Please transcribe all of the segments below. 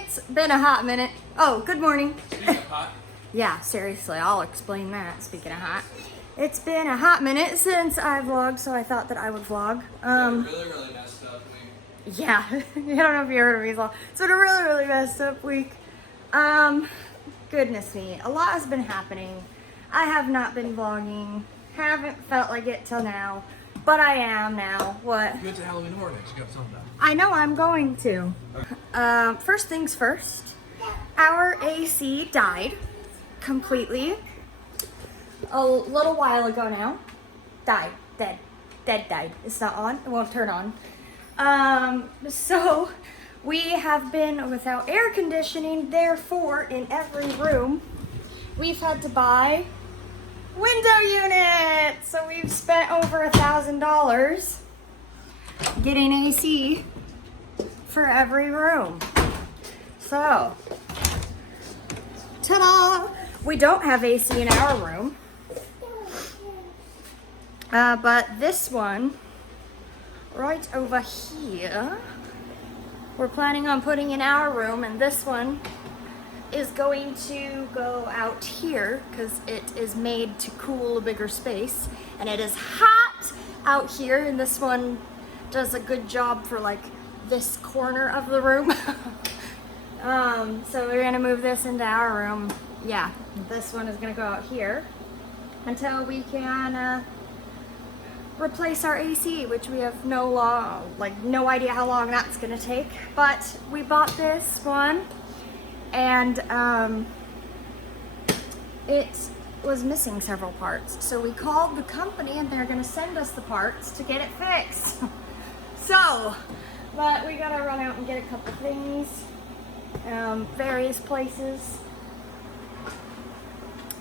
It's been a hot minute. Oh, good morning. Speaking of hot, Yeah, seriously, I'll explain that. Speaking of hot, it's been a hot minute since I vlogged, so I thought that I would vlog. really messed up week. Yeah, I don't know if you heard of me, so it's been a really messed up week. Goodness me, a lot has been happening. I have not been vlogging, haven't felt like it till now, but I am now. What? You went to Halloween Horror Nights, you got something done. I know I'm going to. First things first, our AC died completely a little while ago now. Died. Died. It's not on. It won't turn on. So we have been without air conditioning. Therefore, in every room, we've had to buy window units. So we've spent over $1,000 getting AC for every room. So, ta-da! We don't have AC in our room. But this one, right over here, we're planning on putting in our room, and this one is going to go out here because it is made to cool a bigger space, and it is hot out here, and this one does a good job for like this corner of the room. So we're gonna move this into our room. Yeah, this one is gonna go out here until we can replace our AC, which we have no idea how long that's gonna take. But we bought this one, and it was missing several parts. So we called the company, and they're gonna send us the parts to get it fixed. So, but we gotta run out and get a couple things, various places.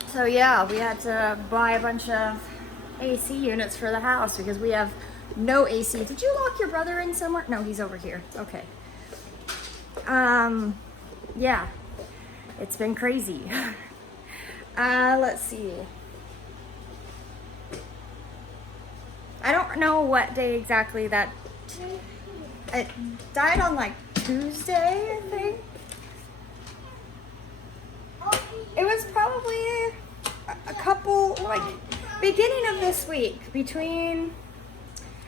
So yeah, we had to buy a bunch of AC units for the house because we have no AC. Did you lock your brother in somewhere? No, he's over here. Okay. Yeah, it's been crazy. Let's see. I don't know what day exactly that it died on, like Tuesday, I think. It was probably a couple, like, beginning of this week, between,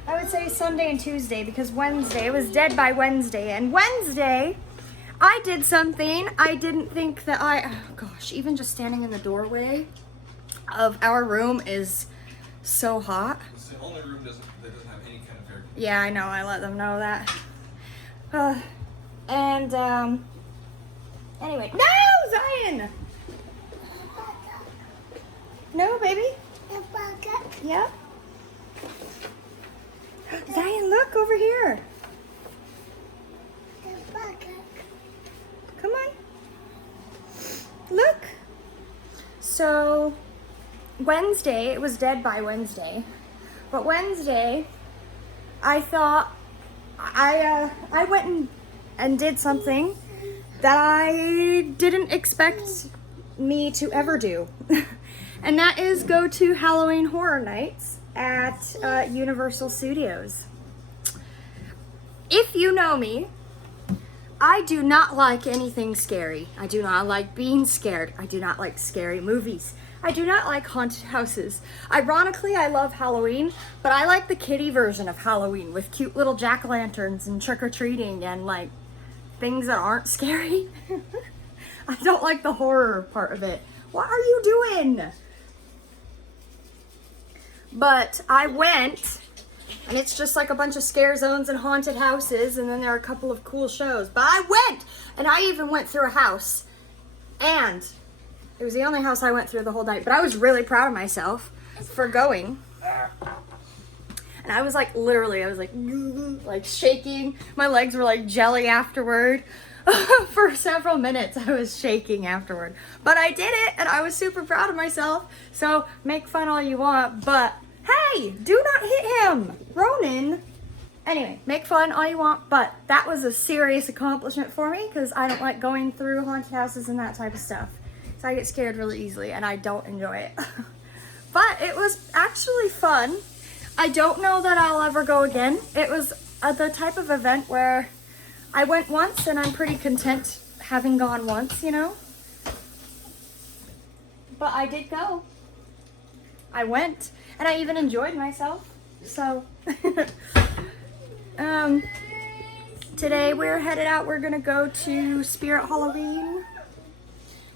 I would say Sunday and Tuesday, because Wednesday, it was dead by Wednesday, and Wednesday, I did something I didn't think that oh gosh, even just standing in the doorway of our room is so hot. It's the only room that doesn't have any kind of air conditioning. Yeah, I know, I let them know that. Anyway, no, Zion! No, baby? Yeah? Zion, look over here. Come on. Look. So, Wednesday, it was dead by Wednesday. But Wednesday, I thought, I went and did something that I didn't expect me to ever do. And that is go to Halloween Horror Nights at Universal Studios. If you know me, I do not like anything scary. I do not like being scared. I do not like scary movies. I do not like haunted houses. Ironically, I love Halloween, but I like the kiddie version of Halloween with cute little jack-o'-lanterns and trick-or-treating and like things that aren't scary. I don't like the horror part of it. What are you doing? But I went, and it's just like a bunch of scare zones and haunted houses, and then there are a couple of cool shows. But I went, and I even went through a house, and it was the only house I went through the whole night, but I was really proud of myself for going. And I was like, literally, I was like shaking. My legs were like jelly afterward. For several minutes, I was shaking afterward. But I did it, and I was super proud of myself. So make fun all you want, but hey, do not hit him, Ronan. Anyway, make fun all you want, but that was a serious accomplishment for me because I don't like going through haunted houses and that type of stuff. So I get scared really easily, and I don't enjoy it. But it was actually fun. I don't know that I'll ever go again. It was the type of event where I went once and I'm pretty content having gone once, you know. But I did go. I went, and I even enjoyed myself. So, today we're headed out. We're gonna go to Spirit Halloween.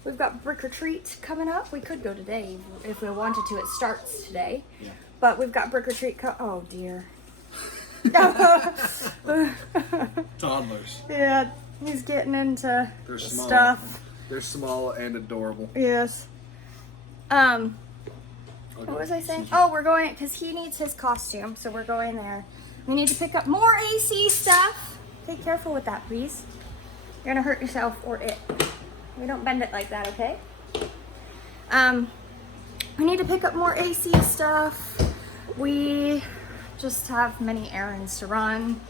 We've got Brick or Treat coming up. We could go today if we wanted to. It starts today. Yeah. But we've got Brick or Treat oh dear. Toddlers. Yeah, he's getting into They're small. stuff. They're small and adorable. Yes. What was I saying? Oh, we're going, because he needs his costume, so we're going there. We need to pick up more AC stuff. Take careful with that, please. You're gonna hurt yourself or it. We don't bend it like that, okay? We need to pick up more AC stuff. We just have many errands to run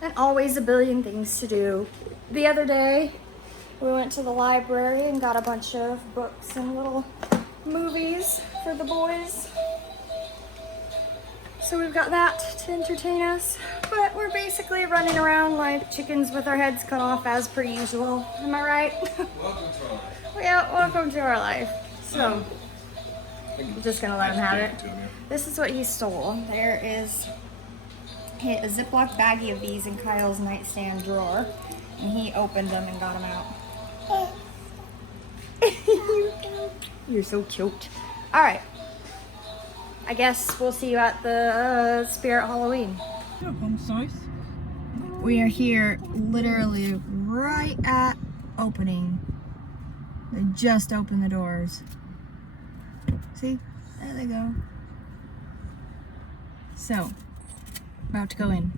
and always a billion things to do. The other day, we went to the library and got a bunch of books and little movies for the boys. So we've got that to entertain us. But we're basically running around like chickens with our heads cut off as per usual. Am I right? Welcome to our life. Yeah, welcome to our life. So, I'm just gonna let him have it. This is what he stole. There is a Ziploc baggie of these in Kyle's nightstand drawer. And he opened them and got them out. You're so cute. Alright. I guess we'll see you at the Spirit Halloween. We are here literally right at opening. They just opened the doors. See? There they go. So, about to go in.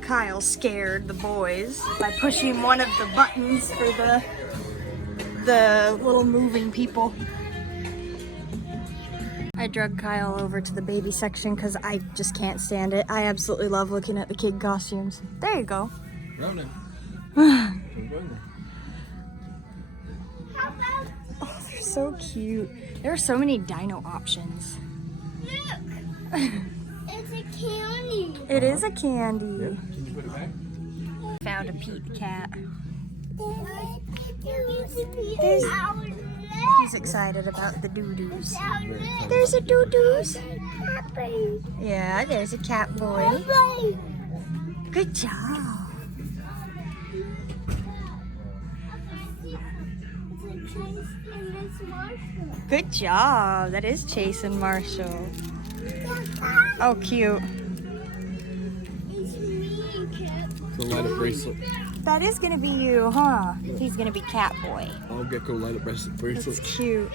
Kyle scared the boys by pushing one of the buttons for the little moving people. I drug Kyle over to the baby section because I just can't stand it. I absolutely love looking at the kid costumes. There you go. Ronan. Oh, they're so cute. There are so many dino options. Look! It's a candy. It is a candy. Yep. Can you put it back? Found a Pete cat. He's excited about the doo-doos. There's a doo-doos. Yeah, there's a cat boy. Good job. Good job. That is Chase and Marshall. Oh, cute. The light-up bracelet. That is gonna be you, huh? He's gonna be cat boy. I'll get the light-up bracelet. That's cute.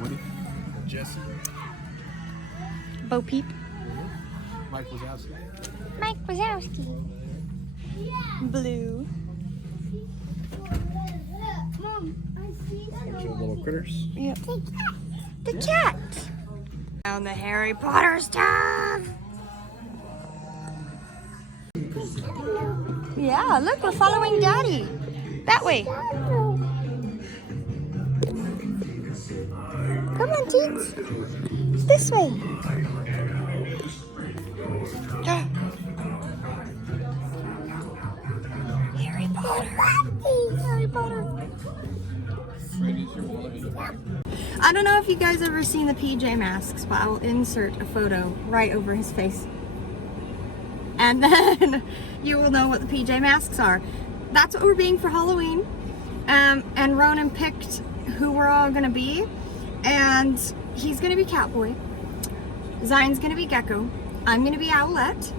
Woody. Jesse. Bo Peep. Mike Wazowski. Mike Wazowski. Blue. Bunch of little critters. Yep. The cat. Found the Harry Potter stuff. Yeah, look, we're following Daddy. That way. Come on, teens. It's this way. Harry Potter. Harry Potter. I don't know if you guys ever seen the PJ Masks, but I'll insert a photo right over his face. And then you will know what the PJ Masks are. That's what we're being for Halloween. And Ronan picked who we're all gonna be. And he's gonna be Catboy. Zion's gonna be Gecko. I'm gonna be Owlette.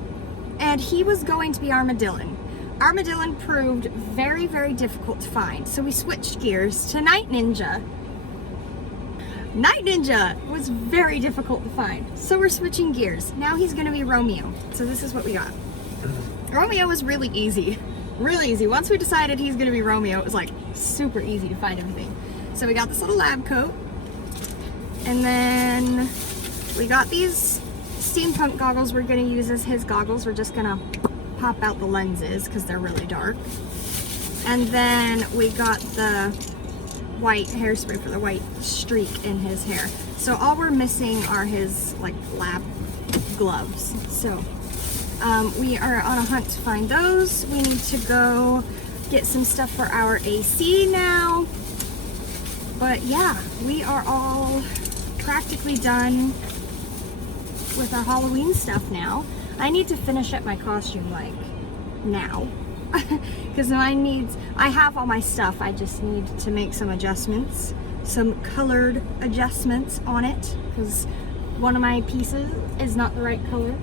And he was going to be Armadillon. Armadillon proved very, very difficult to find. So we switched gears to Night Ninja. Night Ninja was very difficult to find. So we're switching gears. Now he's gonna be Romeo. So this is what we got. Romeo was really easy. Really easy. Once we decided he's gonna be Romeo, it was like super easy to find everything. So we got this little lab coat. And then we got these steampunk goggles we're gonna use as his goggles. We're just gonna pop out the lenses because they're really dark. And then we got the white hairspray for the white streak in his hair. So all we're missing are his like lab gloves. So We are on a hunt to find those. We need to go get some stuff for our AC now. But yeah, we are all practically done with our Halloween stuff now. I need to finish up my costume like now. Because I have all my stuff. I just need to make some adjustments, some colored adjustments on it, because one of my pieces is not the right color.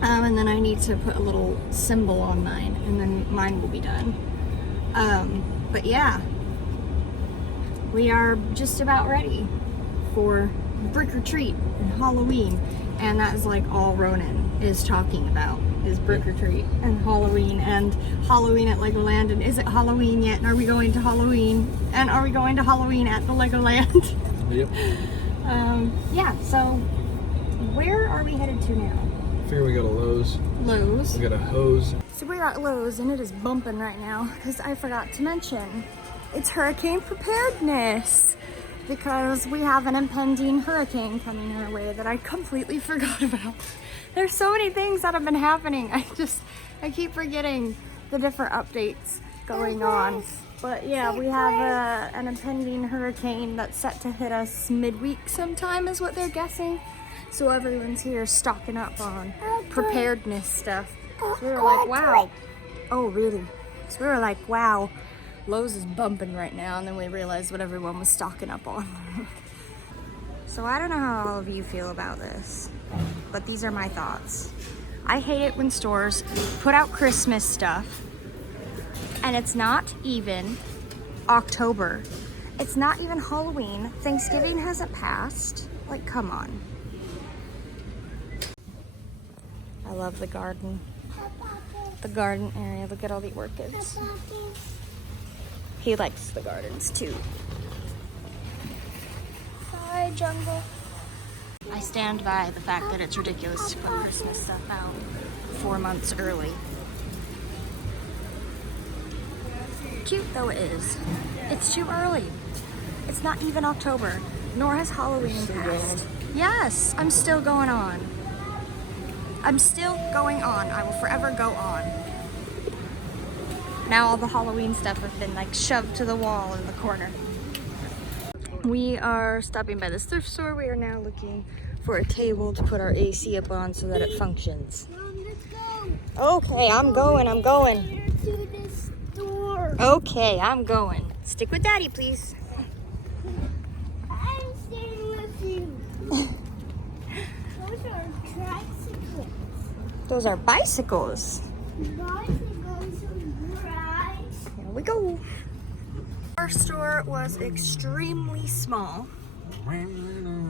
And then I need to put a little symbol on mine, and then mine will be done. But yeah, we are just about ready for Brick or Treat and Halloween, and that is like all Ronan is talking about, is Brick or Treat and Halloween at Legoland. And is it Halloween yet? And are we going to Halloween? And are we going to Halloween at the Legoland? Yep. Yeah, so where are we headed to now? I figure we go to Lowe's. Lowe's. We got a hose. So we're at Lowe's and it is bumping right now because I forgot to mention it's hurricane preparedness, because we have an impending hurricane coming our way that I completely forgot about. There's so many things that have been happening. I keep forgetting the different updates going on. But yeah, we have an impending hurricane that's set to hit us midweek sometime is what they're guessing. So everyone's here stocking up on preparedness stuff. So we were like, wow. Oh, really? So we were like, wow, Lowe's is bumping right now. And then we realized what everyone was stocking up on. So I don't know how all of you feel about this, but these are my thoughts. I hate it when stores put out Christmas stuff and it's not even October. It's not even Halloween. Thanksgiving hasn't passed. Like, come on. I love the garden. The garden area. Look at all the orchids. He likes the gardens too. Hi, jungle. I stand by the fact that it's ridiculous to put Christmas stuff out 4 months early. Cute though it is, it's too early. It's not even October, nor has Halloween passed. Yes, I'm still going on. I'm still going on. I will forever go on. Now all the Halloween stuff has been like shoved to the wall in the corner. We are stopping by the thrift store. We are now looking for a table to put our AC up on so that it functions. Mom, let's go. Okay, I'm going. To the store. Okay, I'm going. Stick with Daddy, please. I'm staying with you. Those are tricycles. Those are bicycles. Bicycles are right. Here we go. Our store was extremely small.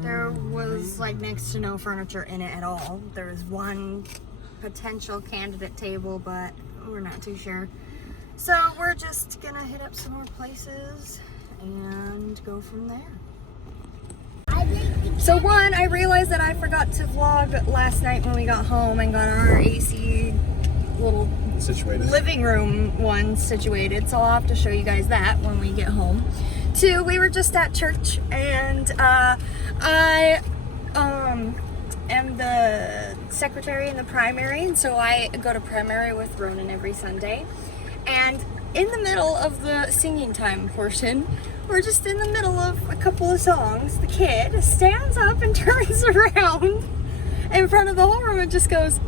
There was like next to no furniture in it at all. There was one potential candidate table, but we're not too sure. So we're just gonna hit up some more places and go from there. So one, I realized that I forgot to vlog last night when we got home and got our AC little Situated. living room one situated, so I'll have to show you guys that when we get home. Two, we were just at church and I am the secretary in the primary, and so I go to primary with Ronan every Sunday. And in the middle of the singing time portion, we're just in the middle of a couple of songs, the kid stands up and turns around in front of the whole room and just goes,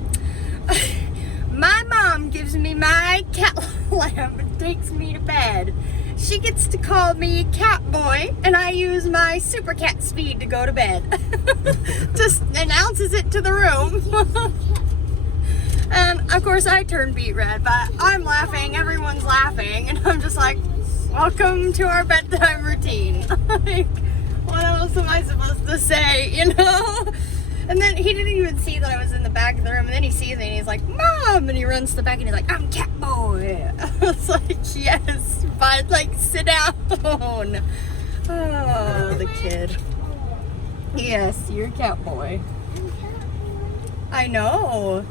"My mom gives me my cat lamp and takes me to bed. She gets to call me Cat Boy, and I use my super cat speed to go to bed." Just announces it to the room. And of course I turn beet red, but I'm laughing, everyone's laughing, and I'm just like, welcome to our bedtime routine. Like, what else am I supposed to say, you know? And then he didn't even see that I was in the back of the room, and then he sees me and he's like, "Mom!" And he runs to the back and he's like, "I'm Cat Boy." I was like, yes, but like, sit down. Oh, the kid. Yes, you're Cat Boy. I know.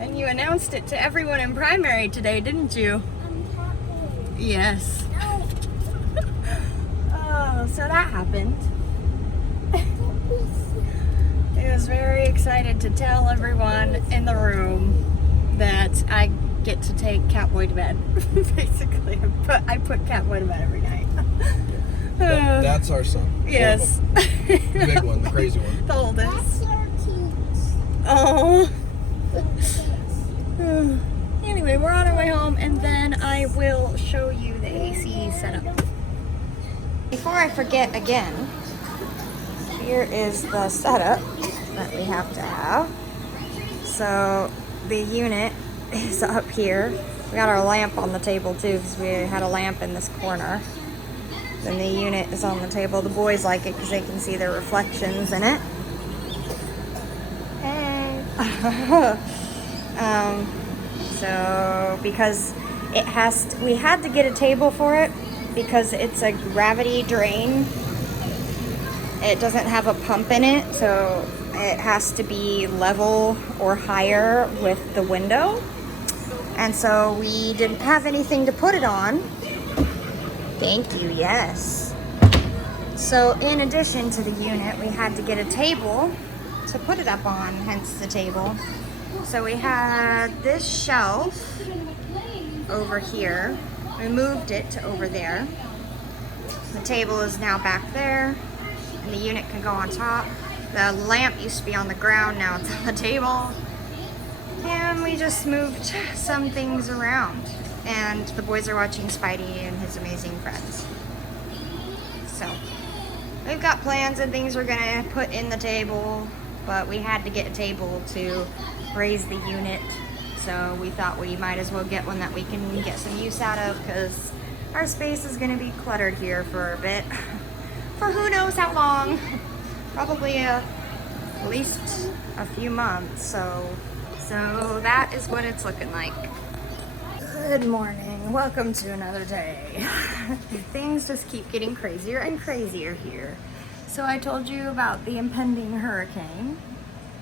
And you announced it to everyone in primary today, didn't you? I'm happy. Yes. No. Oh, so that happened. He was very excited to tell everyone in the room that I get to take Catboy to bed. Basically, I put Catboy to bed every night. That's our son. Yes. The big one, the crazy one. The oldest. That's your kids. Oh. Anyway, we're on our way home, and then I will show you the AC setup. Before I forget again, here is the setup that we have to have. So the unit is up here. We got our lamp on the table too, because we had a lamp in this corner. Then the unit is on the table. The boys like it because they can see their reflections in it. Hey. So because we had to get a table for it because it's a gravity drain. It doesn't have a pump in it, so it has to be level or higher with the window. And so we didn't have anything to put it on. Thank you, yes. So in addition to the unit, we had to get a table to put it up on, hence the table. So we had this shelf over here. We moved it to over there. The table is now back there, and the unit can go on top. The lamp used to be on the ground, now it's on the table. And we just moved some things around. And the boys are watching Spidey and His Amazing Friends. So, we've got plans and things we're gonna put in the table, but we had to get a table to raise the unit. So we thought we might as well get one that we can get some use out of, because our space is gonna be cluttered here for a bit. For who knows how long. Probably at least a few months. So that is what it's looking like. Good morning. Welcome to another day. Things just keep getting crazier and crazier here. So I told you about the impending hurricane.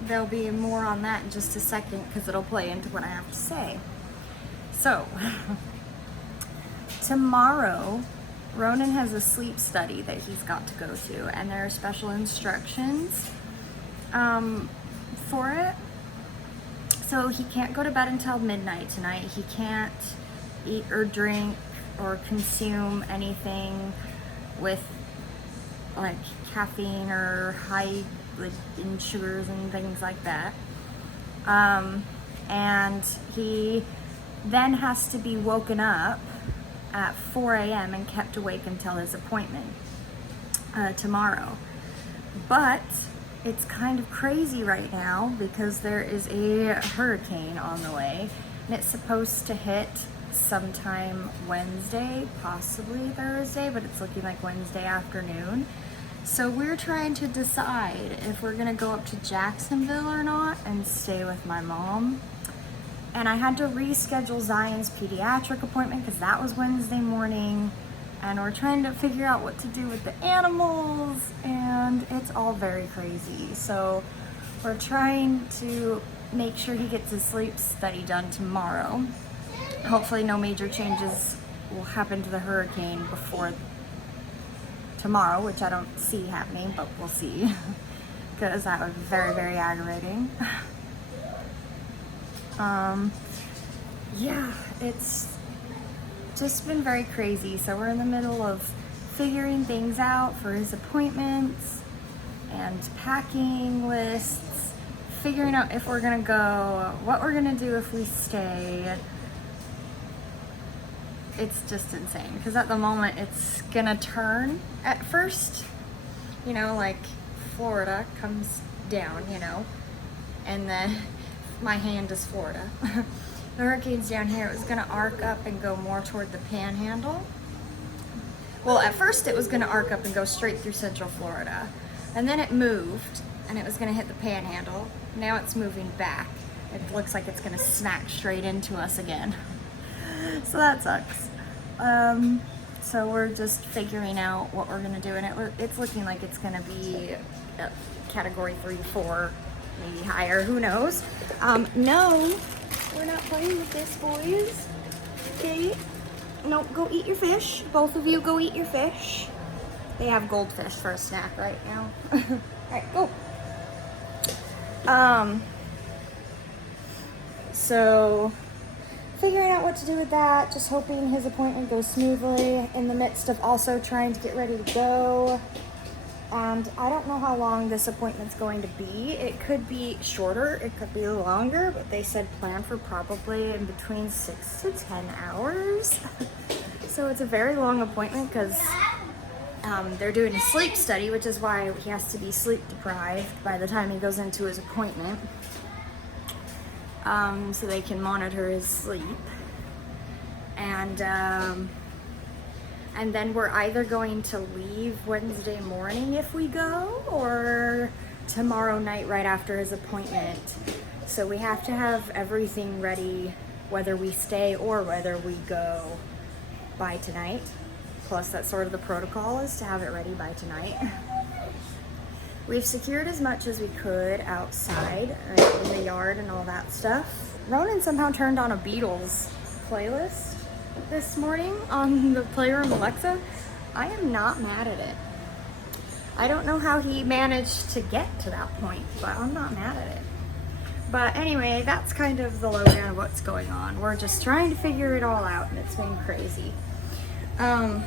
There'll be more on that in just a second because it'll play into what I have to say. So, tomorrow, Ronan has a sleep study that he's got to go to, and there are special instructions for it. So he can't go to bed until midnight tonight. He can't eat or drink or consume anything with like caffeine or high in sugars and things like that. And he then has to be woken up at 4 a.m. and kept awake until his appointment tomorrow. But it's kind of crazy right now because there is a hurricane on the way, and it's supposed to hit sometime Wednesday, possibly Thursday, but it's looking like Wednesday afternoon. So we're trying to decide if we're gonna go up to Jacksonville or not and stay with my mom. And I had to reschedule Zion's pediatric appointment because that was Wednesday morning. And we're trying to figure out what to do with the animals, and it's all very crazy. So we're trying to make sure he gets his sleep study done tomorrow. Hopefully no major changes will happen to the hurricane before tomorrow, which I don't see happening, but we'll see. Because that would be very, very aggravating. Yeah, it's just been very crazy. So we're in the middle of figuring things out for his appointments and packing lists, figuring out if we're gonna go, what we're gonna do if we stay. It's just insane because at the moment it's gonna turn at first, you know, like Florida comes down, you know, and then my hand is Florida. The hurricane's down here. It was gonna arc up and go more toward the panhandle. Well, at first it was gonna arc up and go straight through Central Florida, and then it moved and it was gonna hit the panhandle. Now it's moving back. It looks like it's gonna smack straight into us again. So that sucks. So we're just figuring out what we're gonna do, and it's looking like it's gonna be a category 3, 4, maybe higher, who knows. No, we're not playing with this, boys. Okay, no, go eat your fish. Both of you go eat your fish. They have goldfish for a snack right now. All right, go. So figuring out what to do with that, just hoping his appointment goes smoothly in the midst of also trying to get ready to go. And I don't know how long this appointment's going to be. It could be shorter, it could be longer, but they said plan for probably in between 6 to 10 hours. So it's a very long appointment because they're doing a sleep study, which is why he has to be sleep deprived by the time he goes into his appointment. So they can monitor his sleep. And then we're either going to leave Wednesday morning if we go, or tomorrow night right after his appointment. So we have to have everything ready, whether we stay or whether we go, by tonight. Plus, that's sort of the protocol, is to have it ready by tonight. We've secured as much as we could outside, in the yard and all that stuff. Ronan somehow turned on a Beatles playlist this morning on the Playroom Alexa. I am not mad at it. I don't know how he managed to get to that point, but I'm not mad at it. But anyway, that's kind of the lowdown of what's going on. We're just trying to figure it all out, and it's been crazy. I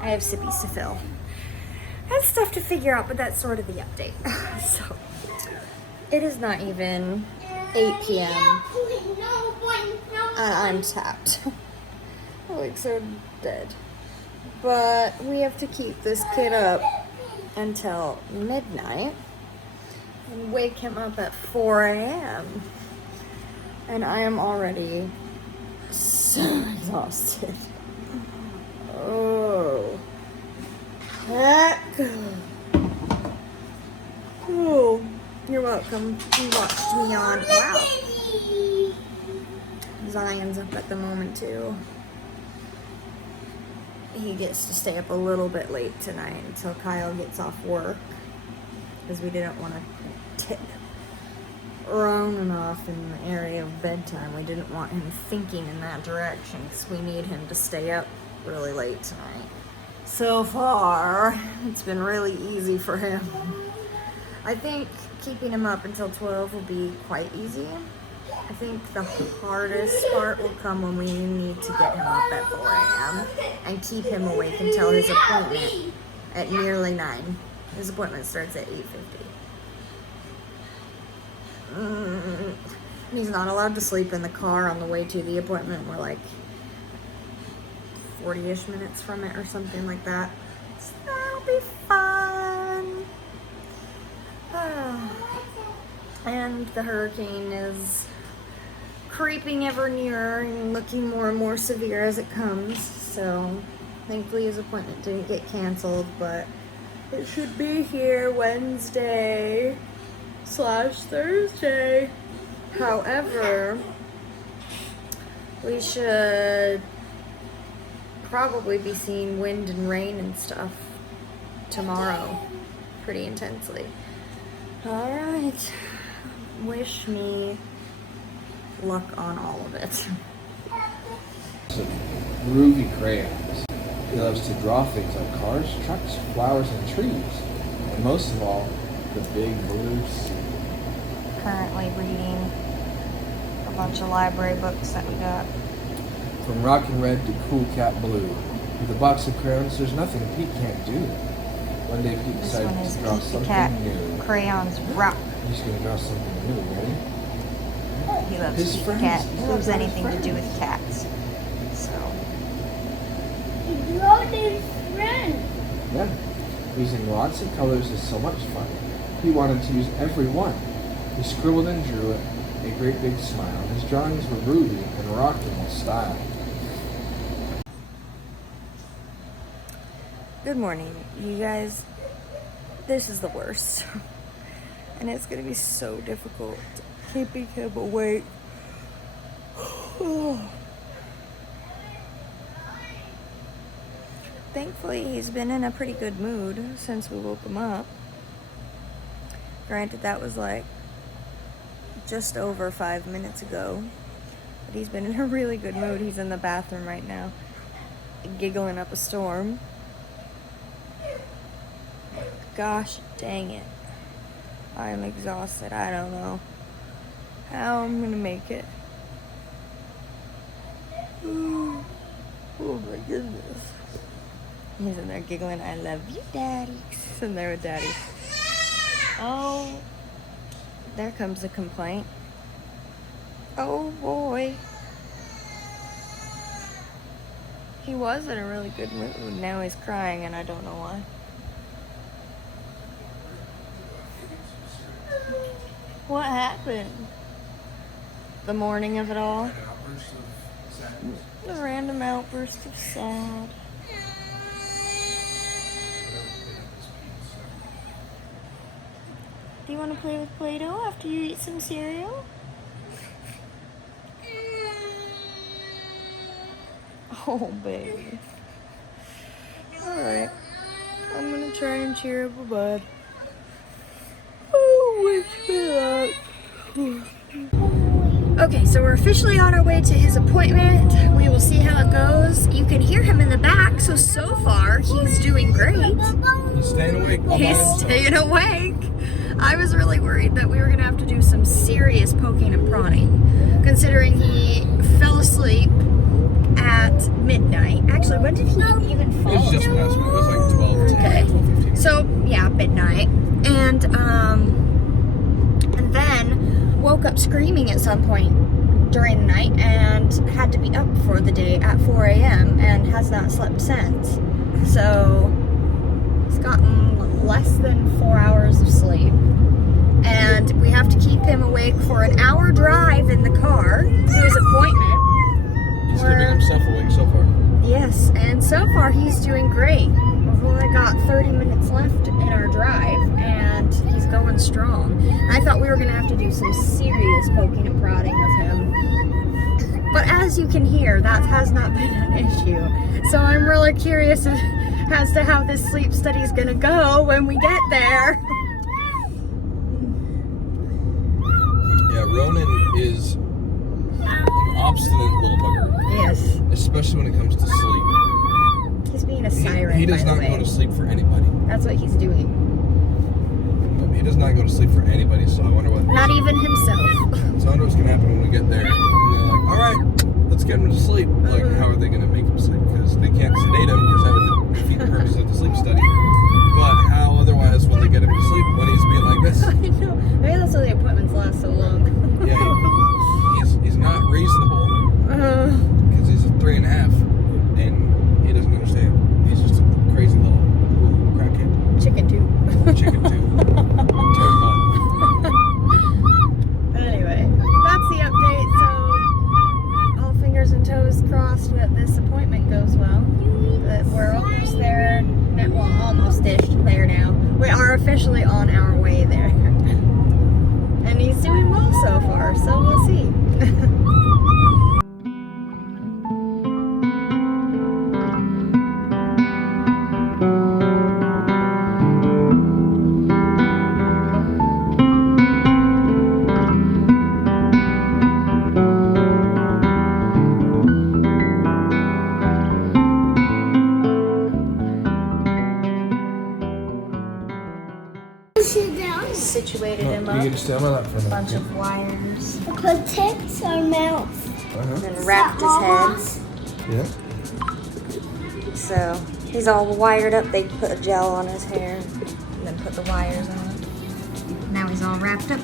have sippies to fill. I have stuff to figure out, but that's sort of the update. So, it is not even 8 p.m. and I'm tapped. I look so dead. But we have to keep this kid up until midnight and wake him up at 4 a.m. And I am already so exhausted. Oh. Heck. Oh, you're welcome. You watched me on. Wow. Zion's up at the moment too. He gets to stay up a little bit late tonight until Kyle gets off work, because we didn't want to tip Ronan off in the area of bedtime. We didn't want him thinking in that direction, because we need him to stay up really late tonight. So far, it's been really easy for him. I think keeping him up until 12 will be quite easy. I think the hardest part will come when we need to get him up at 4 a.m. and keep him awake until his appointment at nearly 9. His appointment starts at 8:50. And he's not allowed to sleep in the car on the way to the appointment. We're like 40-ish minutes from it or something like that. So that'll be fun. And the hurricane is creeping ever nearer and looking more and more severe as it comes. So thankfully his appointment didn't get canceled, but it should be here Wednesday/Thursday. However, we should probably be seeing wind and rain and stuff tomorrow pretty intensely. All right. Wish me luck on all of it. Some groovy crayons. He loves to draw things on cars, trucks, flowers, and trees. And most of all, the big blue sea. Currently reading a bunch of library books that we got. From Rockin' Red to Cool Cat Blue. With a box of crayons, there's nothing Pete can't do. One day Pete This one decided is to draw Pete the Cat something new. Crayons Rock. He's going to draw something new, ready? He loves His Pete the friends. Cat. He He loves loves his anything to do friends. with cats. So, He wrote his friend. Yeah. Using lots of colors is so much fun. He wanted to use every one. He scribbled and drew it, a great big smile. His drawings were groovy and rocking in style. good morning, you guys. This is the worst. And it's gonna be so difficult keeping him awake. Thankfully, he's been in a pretty good mood since we woke him up. Granted, that was like just over 5 minutes ago. But he's been in a really good mood. He's in the bathroom right now, giggling up a storm. Gosh dang it. I'm exhausted. I don't know how I'm gonna make it. Oh my goodness. He's in there giggling, I love you, Daddy. He's in there with Daddy. Oh, there comes the complaint. Oh boy. He was in a really good mood. Now he's crying and I don't know why. What happened? The morning of it all? The random outburst of sad. Do you want to play with Play-Doh after you eat some cereal? Oh, baby. Alright. I'm gonna try and cheer up a bud. Oh, wish me luck. Okay, so we're officially on our way to his appointment. We will see how it goes. You can hear him in the back, so far he's doing great. He's staying awake. He's staying awake. I was really worried that we were gonna have to do some serious poking and prodding, considering he fell asleep at midnight. Actually, when did he even fall? It was just past me. It was like 12, Okay. 12:15. So, yeah, midnight. And then woke up screaming at some point during the night and had to be up for the day at 4 a.m. and has not slept since. So, he's gotten less than 4 hours of sleep. And we have to keep him awake for an hour drive in the car to his appointment. He's keeping himself awake so far. Yes, and so far he's doing great. We've only got 30 minutes left in our drive, and he's going strong. I thought we were going to have to do some serious poking and prodding of him. But as you can hear, that has not been an issue. So I'm really curious as to how this sleep study is going to go when we get there. Yeah, Ronan is an obstinate little bugger. Yes. Especially when it comes to sleep. He's being a siren. He does by the not way. go to sleep for anybody. That's what he's doing. He does not go to sleep for anybody, so I wonder what. Not even himself. So I wonder what's going to happen when we get there. And they're like, alright, let's get him to sleep. Like, how are they going to make him sleep? Because they can't sedate him because that would defeat the purpose of the sleep study. But how otherwise will they get him to sleep when he's being like this? I know. Maybe that's why the appointments last so long. Yeah, he's not reasonable. Because he's a 3.5 and he doesn't understand. He's just a crazy little crackhead. Chicken too. Chicken too. Terrible. Anyway, that's the update. So, all fingers and toes crossed that this appointment goes well. That we're almost there. Well, almost-ish there now. We are officially on our way there. And he's doing well so far, so we'll see. Sit down. Situated him You up. get to stay on my lap for a minute. Bunch of wires. Protect our mouth. Uh-huh. Then wrapped his head. Yeah. So he's all wired up. They put a gel on his hair and then put the wires on. Now he's all wrapped up.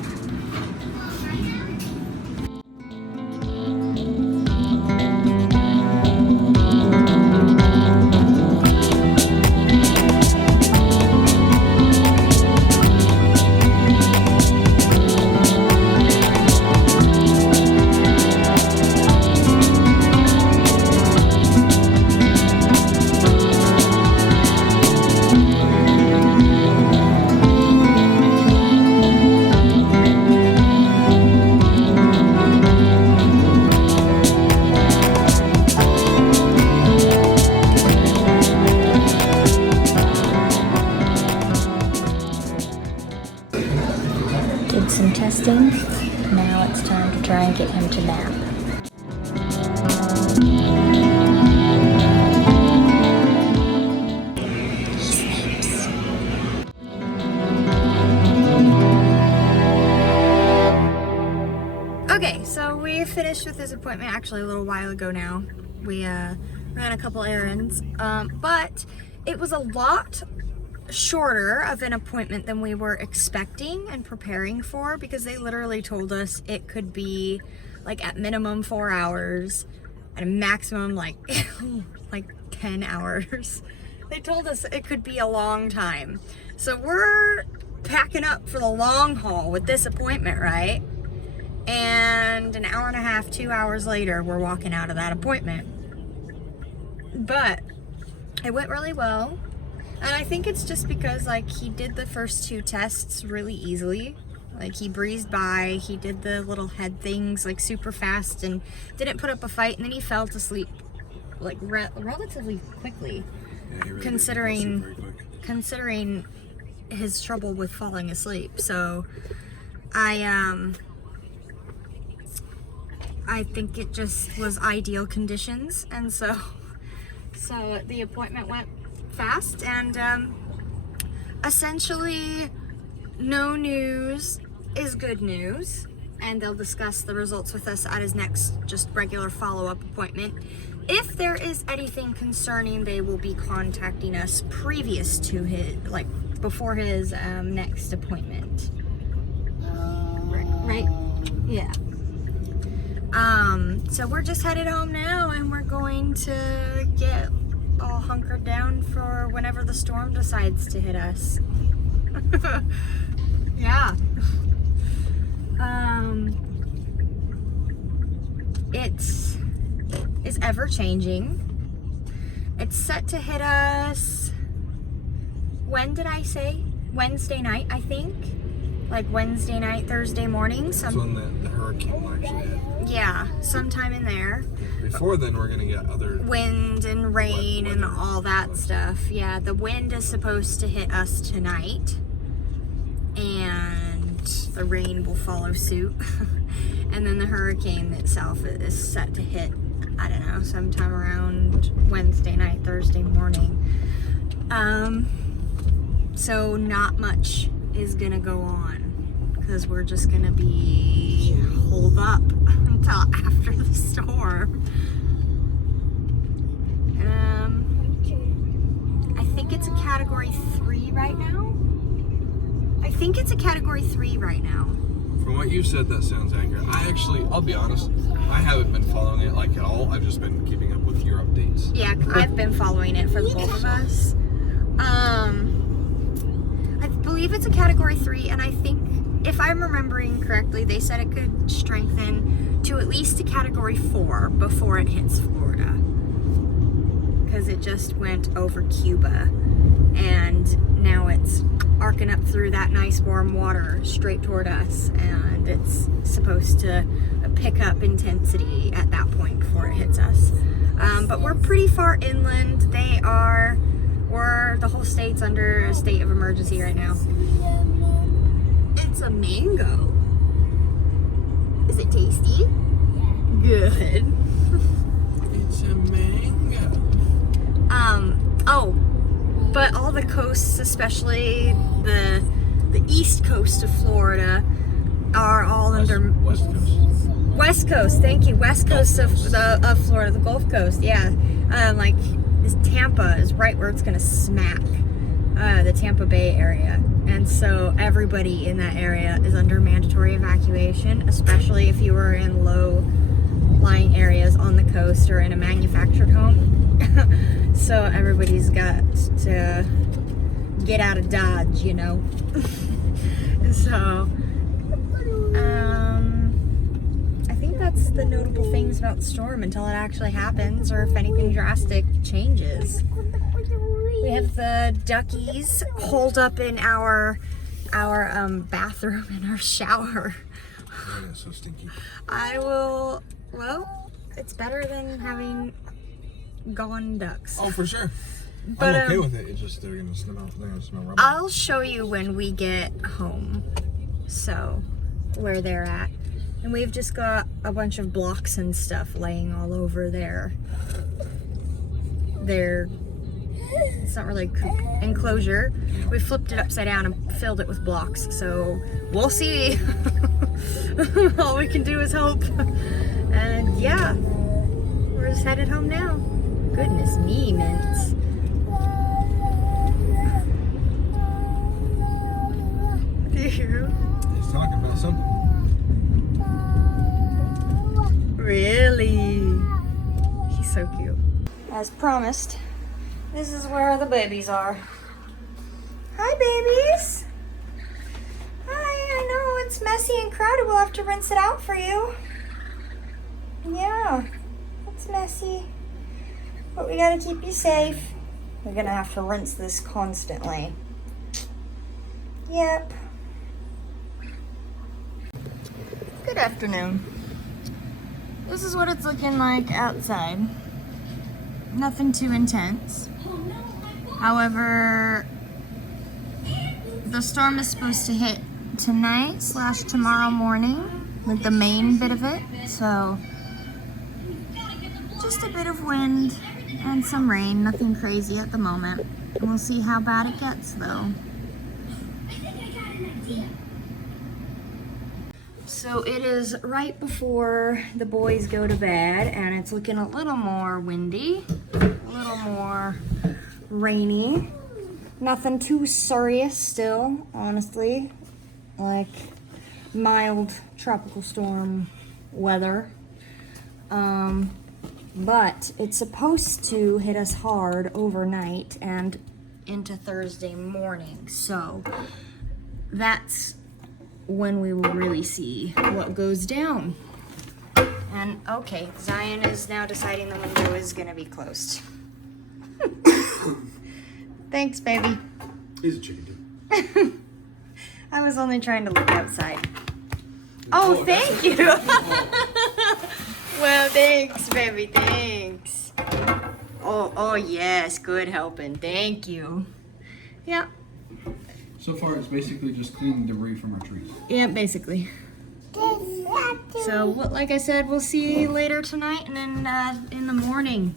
Did some testing. Now it's time to try and get him to nap. He sleeps. finished with his appointment actually a little while ago now. We ran a couple errands, but it was a lot shorter of an appointment than we were expecting and preparing for, because they literally told us it could be like at minimum 4 hours, at a maximum like 10 hours. They told us it could be a long time. So we're packing up for the long haul with this appointment, right? And an hour and a half, 2 hours later, we're walking out of that appointment. But it went really well. And I think it's just because like he did the first 2 tests really easily. Like he breezed by, he did the little head things like super fast and didn't put up a fight, and then he fell to sleep like relatively quickly. Yeah, he really Considering his trouble with falling asleep. So I think it just was ideal conditions, and so the appointment went fast, and essentially no news is good news, and they'll discuss the results with us at his next just regular follow-up appointment. If there is anything concerning, they will be contacting us previous to his, like before his next appointment. Right? Yeah. So we're just headed home now, and we're going to get all hunkered down for whenever the storm decides to hit us. Yeah. It's ever changing. It's set to hit us, when did I say? Wednesday night, I think. Like Wednesday night, Thursday morning. That's when the hurricane will actually hit. Yeah, sometime in there. Before then, we're gonna get other wind and rain and all that stuff. Yeah, the wind is supposed to hit us tonight, and the rain will follow suit. And then the hurricane itself is set to hit, I don't know, sometime around Wednesday night, Thursday morning. So not much is gonna go on, because we're just gonna be holed up until after the storm. I think it's a category 3 right now. From what you said, that sounds accurate. I'll be honest, I haven't been following it like at all. I've just been keeping up with your updates. Yeah, I've been following it for the both of us. I believe it's a category 3, and I think, if I'm remembering correctly, they said it could strengthen to at least a category 4 before it hits Florida. Because it just went over Cuba, and now it's arcing up through that nice warm water straight toward us, and it's supposed to pick up intensity at that point before it hits us. But we're pretty far inland. The whole state's under a state of emergency right now. It's a mango. Is it tasty? Good. It's a mango. But all the coasts, especially the east coast of Florida, are all under West Coast. West Coast. Thank you, West Coast of Florida, the Gulf Coast. Yeah, like Tampa is right where it's gonna smack, the Tampa Bay area, and so everybody in that area is under mandatory evacuation, especially if you were in low-lying areas on the coast or in a manufactured home. So everybody's got to get out of Dodge, you know. So, I think that's the notable things about the storm until it actually happens, or if anything drastic changes. We have the duckies holed up in our bathroom and our shower. Oh, that's so stinky. Well, it's better than having gone ducks. Oh, for sure. But, I'm okay with it. It's just they're gonna smell rubber. I'll show you when we get home, so where they're at. And we've just got a bunch of blocks and stuff laying all over their it's not really enclosure. We flipped it upside down and filled it with blocks, so we'll see. All we can do is hope. yeah, we're just headed home now. Goodness me, Mints. He's talking about something. Really? He's so cute. As promised, this is where the babies are. Hi, babies. Hi, I know it's messy and crowded. We'll have to rinse it out for you. Yeah, it's messy. But we gotta keep you safe. We're gonna have to rinse this constantly. Yep. Good afternoon. This is what it's looking like outside. Nothing too intense. However, the storm is supposed to hit tonight/tomorrow morning with the main bit of it. So just a bit of wind and some rain, nothing crazy at the moment. We'll see how bad it gets though. So it is right before the boys go to bed and it's looking a little more windy, a little more rainy. Nothing too serious still, honestly. Like mild tropical storm weather. But it's supposed to hit us hard overnight and into Thursday morning. So that's when we will really see what goes down. And okay, Zion is now deciding the window is gonna be closed. Thanks, baby. He's a chicken too. I was only trying to look outside. Oh, thank you. Well, thanks, baby, thanks. Oh yes, good helping. Thank you. Yeah. So far, it's basically just cleaning debris from our trees. Yeah, basically. So, like I said, we'll see later tonight, and then in the morning,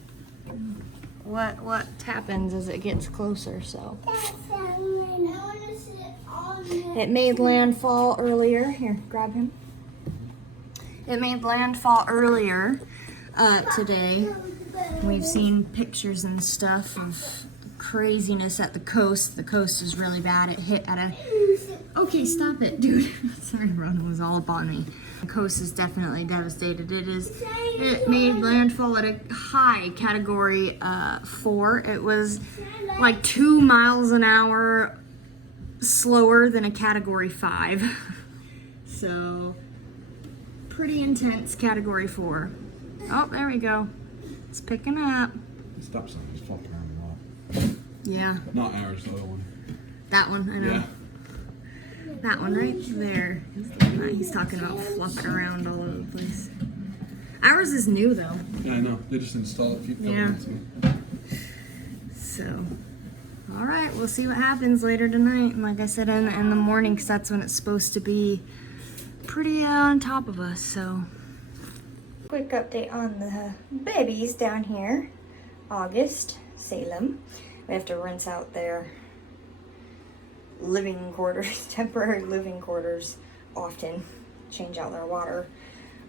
what happens as it gets closer. So, it made landfall earlier. Here, grab him. It made landfall earlier today. We've seen pictures and stuff of craziness at the coast. The coast is really bad. It hit at a... Okay, stop it, dude. Sorry, Ronan was all up on me. The coast is definitely devastated. It made landfall at a high category 4. It was like 2 miles an hour slower than a category 5. So, pretty intense category 4. Oh, there we go. It's picking up. The stop sign is flopping around a lot. Yeah. Not ours, the other one. That one, I know. Yeah. That one right there. He's talking about flopping around all over the place. Ours is new though. Yeah, I know. They just installed it a few couple Yeah. months ago. So, all right, we'll see what happens later tonight. And like I said, in the morning, because that's when it's supposed to be pretty on top of us. So, quick update on the babies down here. August, Salem. We have to rinse out their living quarters, temporary living quarters, often. Change out their water.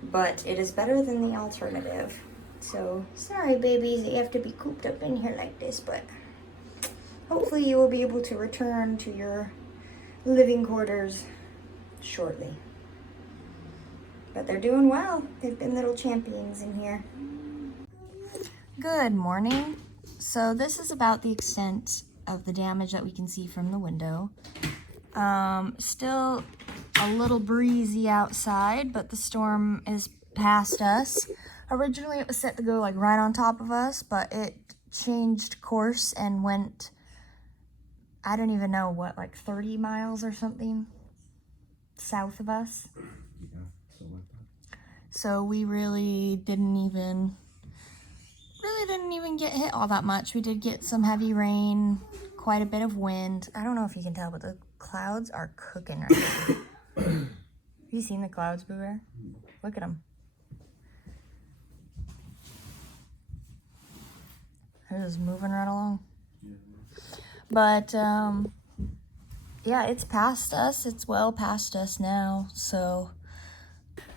But it is better than the alternative. So, sorry babies that you have to be cooped up in here like this, but hopefully you will be able to return to your living quarters shortly. But they're doing well. They've been little champions in here. Good morning. So this is about the extent of the damage that we can see from the window. Still a little breezy outside, but the storm is past us. Originally it was set to go like right on top of us, but it changed course and went, I don't even know what, like 30 miles or something south of us. Yeah, so like that. So we really didn't even get hit all that much. We did get some heavy rain, quite a bit of wind. I don't know if you can tell, but the clouds are cooking right now. Have you seen the clouds, Boo Bear? Look at them. They're just moving right along. But, yeah, it's past us. It's well past us now. So,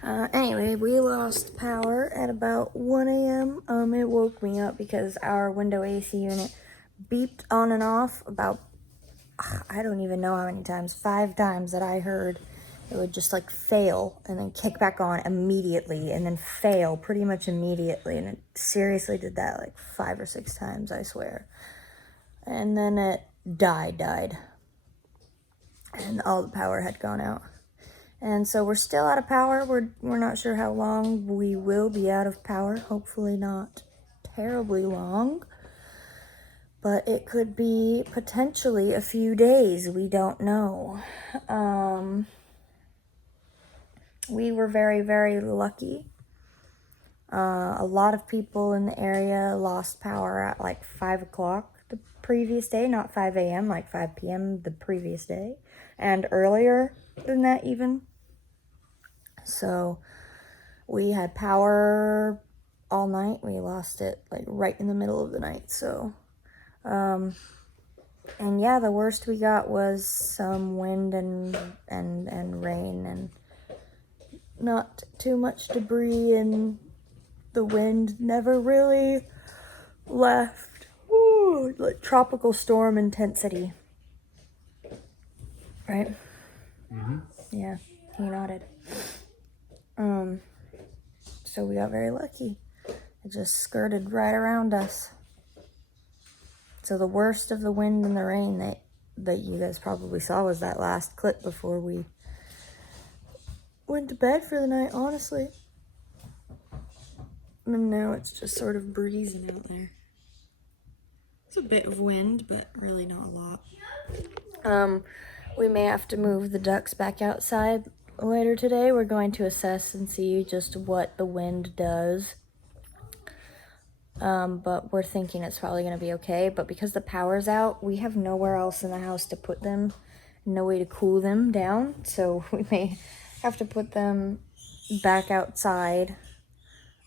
Anyway, we lost power at about 1 a.m. It woke me up because our window AC unit beeped on and off about, I don't even know how many times, 5 times that I heard. It would just like fail and then kick back on immediately and then fail pretty much immediately. And it seriously did that like 5 or 6 times, I swear. And then it died. And all the power had gone out. And so we're still out of power. We're not sure how long we will be out of power. Hopefully not terribly long. But it could be potentially a few days. We don't know. We were very, very lucky. A lot of people in the area lost power at like 5 o'clock the previous day. Not 5 a.m., like 5 p.m. the previous day. And earlier than that even. So we had power all night. We lost it like right in the middle of the night. So, and yeah, the worst we got was some wind and rain and not too much debris, and the wind never really left. Ooh, like tropical storm intensity. Right? Mm-hmm. Yeah, he nodded. So we got very lucky. It just skirted right around us. So the worst of the wind and the rain that you guys probably saw was that last clip before we went to bed for the night, honestly. And now it's just sort of breezing out there. It's a bit of wind, but really not a lot. We may have to move the ducks back outside later today. We're going to assess and see just what the wind does. But we're thinking it's probably going to be okay. But because the power's out, we have nowhere else in the house to put them. No way to cool them down. So we may have to put them back outside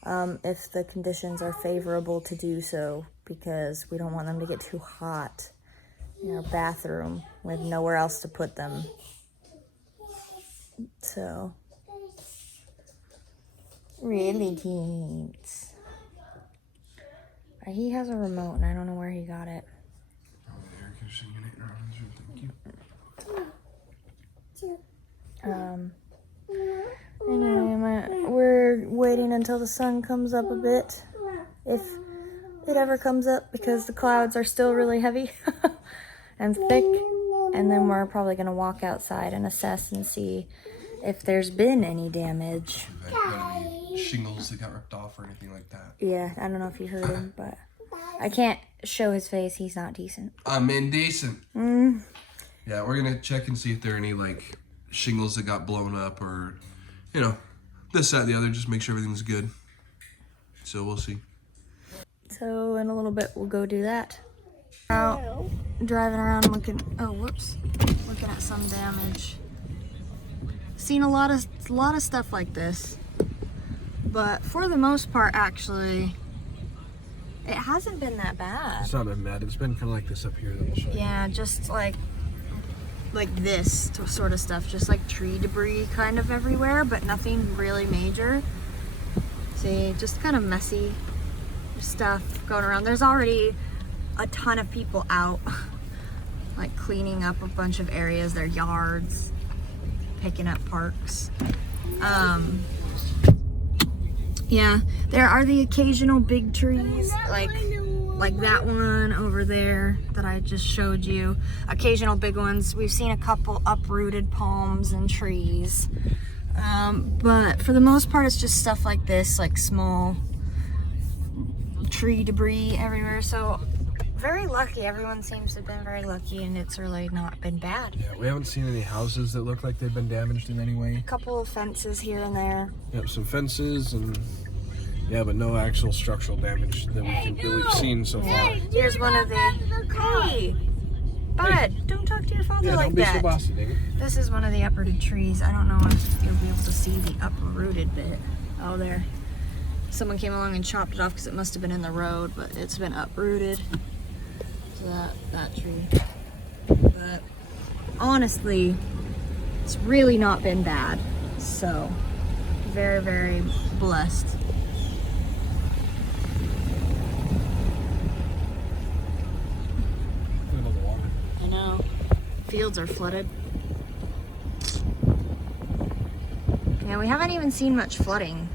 if the conditions are favorable to do so. Because we don't want them to get too hot in our bathroom with nowhere else to put them. So, really cute. He has a remote and I don't know where he got it. Oh, the air conditioning unit in Ronan's room, thank you. Anyway, we're waiting until the sun comes up a bit. If it ever comes up, because the clouds are still really heavy and thick. And then we're probably going to walk outside and assess and see if there's been any damage. Any shingles that got ripped off or anything like that? Yeah, I don't know if you heard him, but I can't show his face. He's not decent. I'm indecent. Yeah, we're going to check and see if there are any, like, shingles that got blown up or, you know, this, that, the other. Just make sure everything's good. So we'll see. So in a little bit, we'll go do that. Out driving around looking, looking at some damage. Seen a lot of stuff like this, but for the most part, actually, it hasn't been that bad. It's not been bad. It's been kind of like this up here that I'll show you. Yeah, just like this sort of stuff, just like tree debris kind of everywhere, but nothing really major. See, just kind of messy stuff going around. There's already a ton of people out, like cleaning up a bunch of areas, their yards, picking up parks. Yeah, there are the occasional big trees, like that one over there that I just showed you. Occasional big ones. We've seen a couple uprooted palms and trees. But for the most part, it's just stuff like this, like small tree debris everywhere. So very lucky. Everyone seems to have been very lucky, and it's really not been bad. Yeah, we haven't seen any houses that look like they've been damaged in any way. A couple of fences here and there. Yep, some fences and yeah, but no actual structural damage that we've seen so far. Here's one of the. Hey, bud, don't talk to your father like don't be that. so bossy, David. This is one of the uprooted trees. I don't know if you'll be able to see the uprooted bit. Oh, there. Someone came along and chopped it off because it must have been in the road, but it's been uprooted. So that tree. But honestly, it's really not been bad. So very, very blessed. Look at all the water. I know. Fields are flooded. Yeah, we haven't even seen much flooding.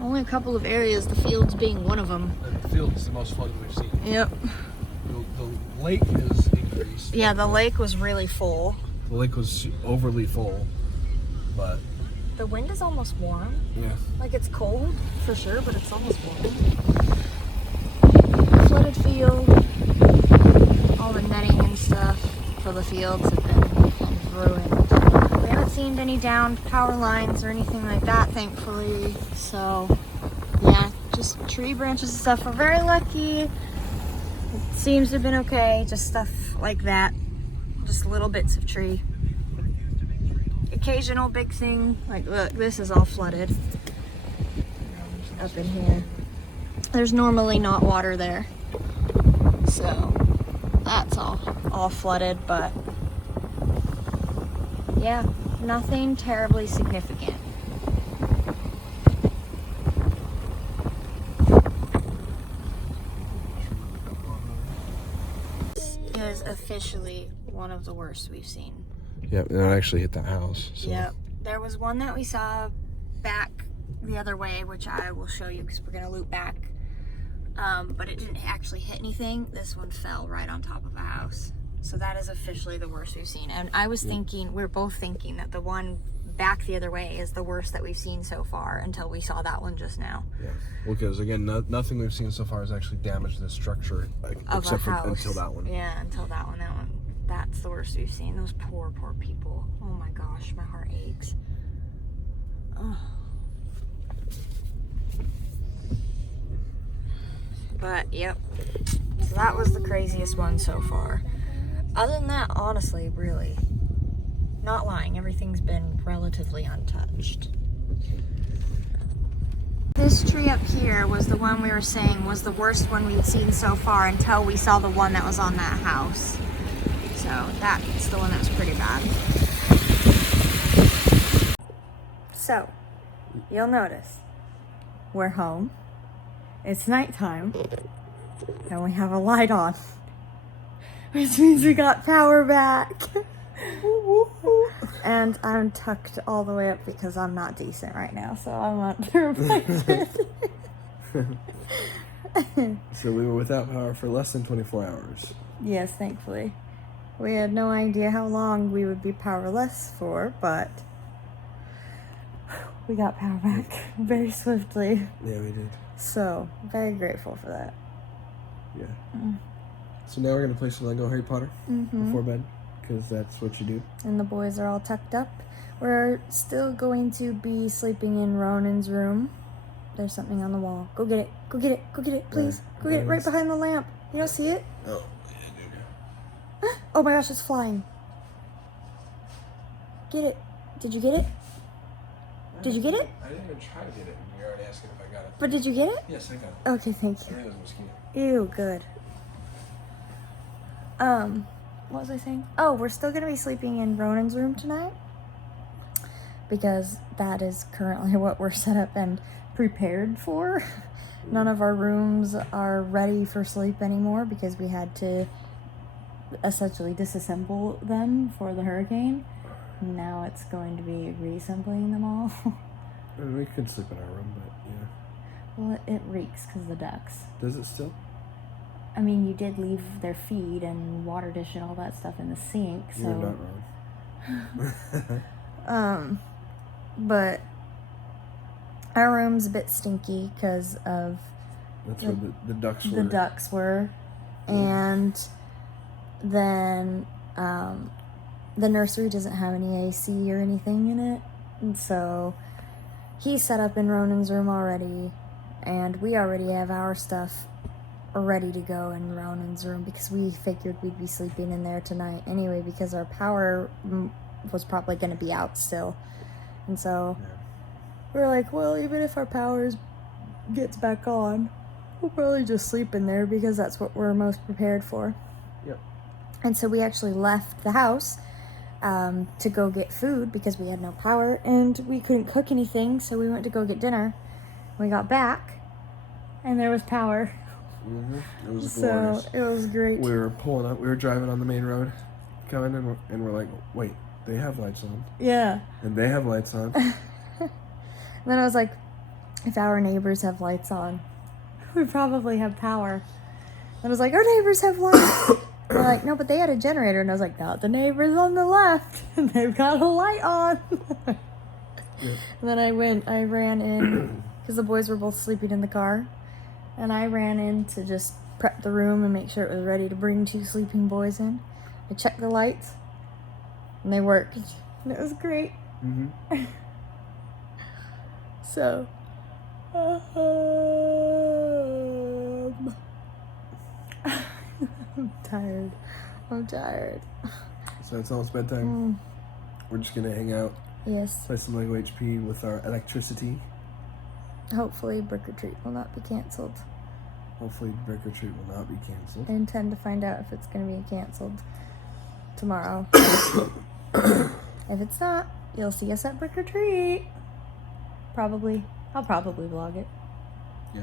Only a couple of areas, the fields being one of them. The field is the most flooded we've seen. Yep. The lake is increased. Yeah, the lake was really full. The lake was overly full, but The wind is almost warm. yeah. Like it's cold for sure, but it's almost warm. Flooded field. All the netting and stuff for the fields have been kind of ruined. We haven't seen any downed power lines or anything like that, thankfully. So, yeah, just tree branches and stuff. We're very lucky. It seems to have been okay. Just stuff like that. Just little bits of tree. Occasional big thing. Like, look, this is all flooded. Up in here. There's normally not water there. So, that's all flooded, but yeah, nothing terribly significant. This is officially one of the worst we've seen. Yep, and it actually hit the house. So. Yep. There was one that we saw back the other way, which I will show you because we're going to loop back. But it didn't actually hit anything. This one fell right on top of a house. So that is officially the worst we've seen. And I was thinking, we're both thinking that the one back the other way is the worst that we've seen so far until we saw that one just now. Yeah, well, because again, nothing we've seen so far has actually damaged the structure, Of except a for house. until that one. Yeah, until that one. That's the worst we've seen. Those poor people. Oh my gosh, my heart aches. Ugh. But, yep. So that was the craziest one so far. Other than that, honestly, really, not lying, everything's been relatively untouched. This tree up here was the one we were saying was the worst one we'd seen so far until we saw the one that was on that house. So that's the one that was pretty bad. So, you'll notice, we're home. It's nighttime, and we have a light on, which means we got power back. And I'm tucked all the way up because I'm not decent right now, so I'm under my bed. So we were without power for less than 24 hours. Yes, thankfully. We had no idea how long we would be powerless for, but we got power back very swiftly. Yeah, we did. So, very grateful for that. Yeah. So now we're gonna play some Lego Harry Potter Mm-hmm. before bed, because that's what you do. And the boys are all tucked up. We're still going to be sleeping in Ronan's room. There's something on the wall. Go get it. Go get it. Go get it, please. Go get it right behind the lamp. You don't see it? Oh. Oh my gosh, it's flying. Get it. Did you get it? Did you get it? I didn't even try to get it. You're already asking if I got it. But did you get it? Yes, I got it. Okay, thank I you. think it was a mosquito. Ew, good. What was I saying? Oh, we're still gonna be sleeping in Ronan's room tonight because that is currently what we're set up and prepared for. None of our rooms are ready for sleep anymore because we had to essentially disassemble them for the hurricane. Now it's going to be reassembling them all. I mean, we could sleep in our room, but yeah. Well, it reeks because of the ducks. Does it still? I mean, you did leave their feed and water dish and all that stuff in the sink, so... You're not wrong. But our room's a bit stinky because of That's where the ducks were. the ducks were. And then the nursery doesn't have any AC or anything in it. And so he's set up in Ronan's room already. And we already have our stuff ready to go in Ronan's room because we figured we'd be sleeping in there tonight anyway because our power was probably going to be out still. And so we were like, well, even if our power gets back on, we'll probably just sleep in there because that's what we're most prepared for. Yep. And so we actually left the house to go get food because we had no power and we couldn't cook anything, so we went to go get dinner. We got back and there was power. It was glorious. So it was great. We were pulling up. We were driving on the main road, coming, and we're like, wait, they have lights on. Yeah. And they have lights on. And then I was like, if our neighbors have lights on, we probably have power. And I was like, our neighbors have lights. They're like, no, but they had a generator. And I was like, not the neighbors on the left. And they've got a light on. Yeah. And then I ran in, because the boys were both sleeping in the car. And I ran in to just prep the room and make sure it was ready to bring 2 sleeping boys in. I checked the lights, and they worked. And it was great. Mm-hmm. So, I'm tired. So it's almost bedtime. We're just gonna hang out, Yes. play some Lego HP with our electricity. Hopefully, Brick or Treat will not be canceled. Hopefully, Brick or Treat will not be canceled. I intend to find out if it's going to be canceled tomorrow. If it's not, you'll see us at Brick or Treat. Probably. I'll probably vlog it. Yeah.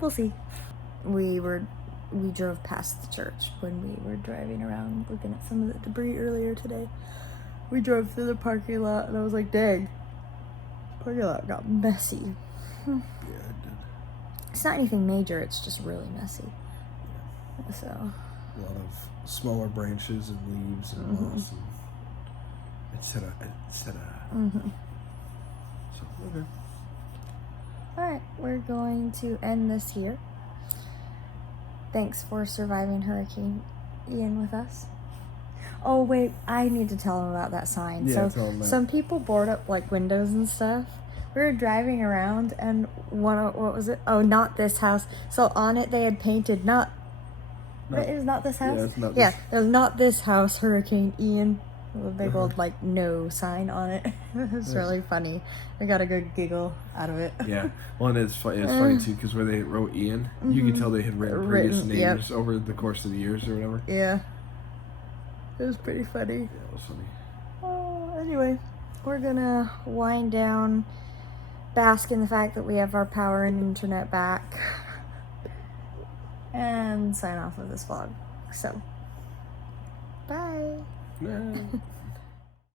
We'll see. We drove past the church when we were driving around looking at some of the debris earlier today. We drove through the parking lot and I was like, dang, parking lot got messy. Yeah, it did. It's not anything major, it's just really messy. So, A lot of smaller branches and leaves and moss and etc. So, okay. alright, we're going to end this here. Thanks for surviving Hurricane Ian with us. Oh wait, I need to tell them about that sign. Yeah, So tell 'em that. some people board up like windows and stuff. We were driving around and what was it? Oh, not this house. So on it they had painted not Not- it was not this house? Yeah, it's not Yeah, this. it was not this house, Hurricane Ian. With a big old like no sign on it. It was really funny. We got a good giggle out of it. Yeah. Well, and it's funny too because where they wrote Ian, you could tell they had written previous Written, names over the course of the years or whatever. Yeah. It was pretty funny. Yeah, it was funny. Oh, anyway, we're gonna wind down, bask in the fact that we have our power and internet back, and sign off of this vlog. So, bye. Yeah.